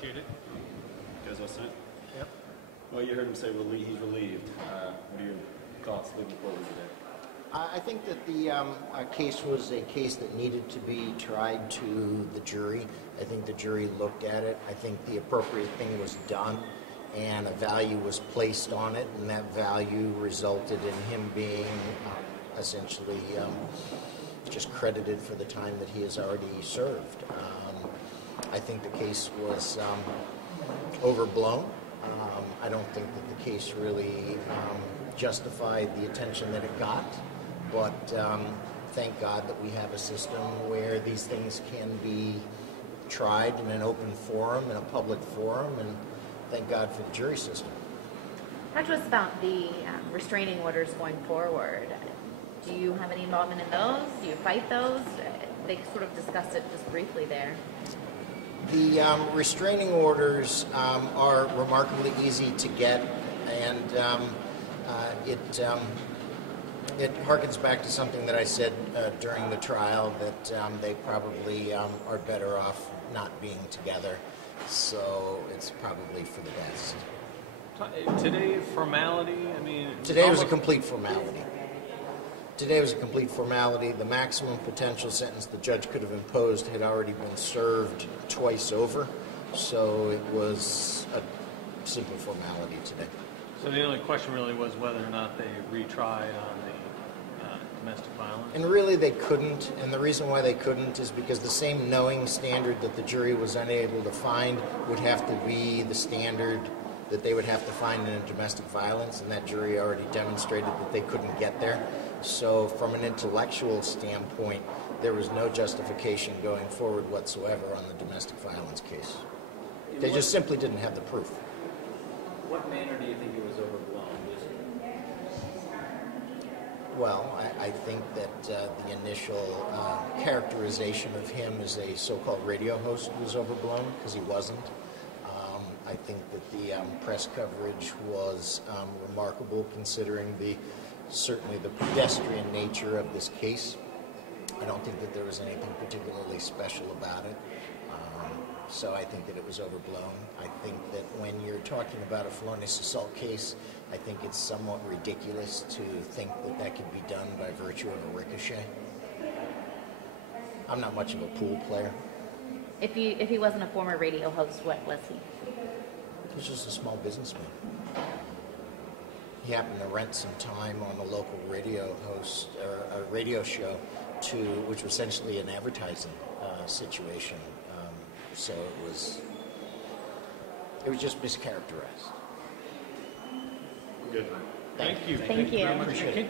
Appreciate it. You guys all set? Yep. Well, you heard him say he's relieved. What are your thoughts looking forward today? I think that the case was a case that needed to be tried to the jury. I think the jury looked at it. I think the appropriate thing was done, and a value was placed on it, and that value resulted in him being essentially just credited for the time that he has already served. I think the case was overblown. I don't think that the case really justified the attention that it got, but thank God that we have a system where these things can be tried in an open forum, in a public forum, and thank God for the jury system. Talk to us about the restraining orders going forward. Do you have any involvement in those? Do you fight those? They sort of discussed it just briefly there. The restraining orders are remarkably easy to get, and it harkens back to something that I said during the trial, that they probably are better off not being together, so it's probably for the best. Today, formality, Today was a complete formality. Today was a complete formality. The maximum potential sentence the judge could have imposed had already been served twice over, so it was a simple formality today. So the only question really was whether or not they retried on the domestic violence? And really they couldn't, and the reason why they couldn't is because the same knowing standard that the jury was unable to find would have to be the standard that they would have to find in a domestic violence, and that jury already demonstrated that they couldn't get there. So from an intellectual standpoint, there was no justification going forward whatsoever on the domestic violence case. They just simply didn't have the proof. What manner do you think it was overblown? Well, I think that the initial characterization of him as a so-called radio host was overblown, because he wasn't. I think that the press coverage was remarkable, considering certainly the pedestrian nature of this case. I don't think that there was anything particularly special about it. So I think that it was overblown. I think that when you're talking about a felonious assault case, I think it's somewhat ridiculous to think that that could be done by virtue of a ricochet. I'm not much of a pool player. If he wasn't a former radio host, what was he? He was just a small businessman. He happened to rent some time on a local radio host, or a radio show, which was essentially an advertising situation. So it was just mischaracterized. Good. Thank you. Thank you. Very much. Appreciate it.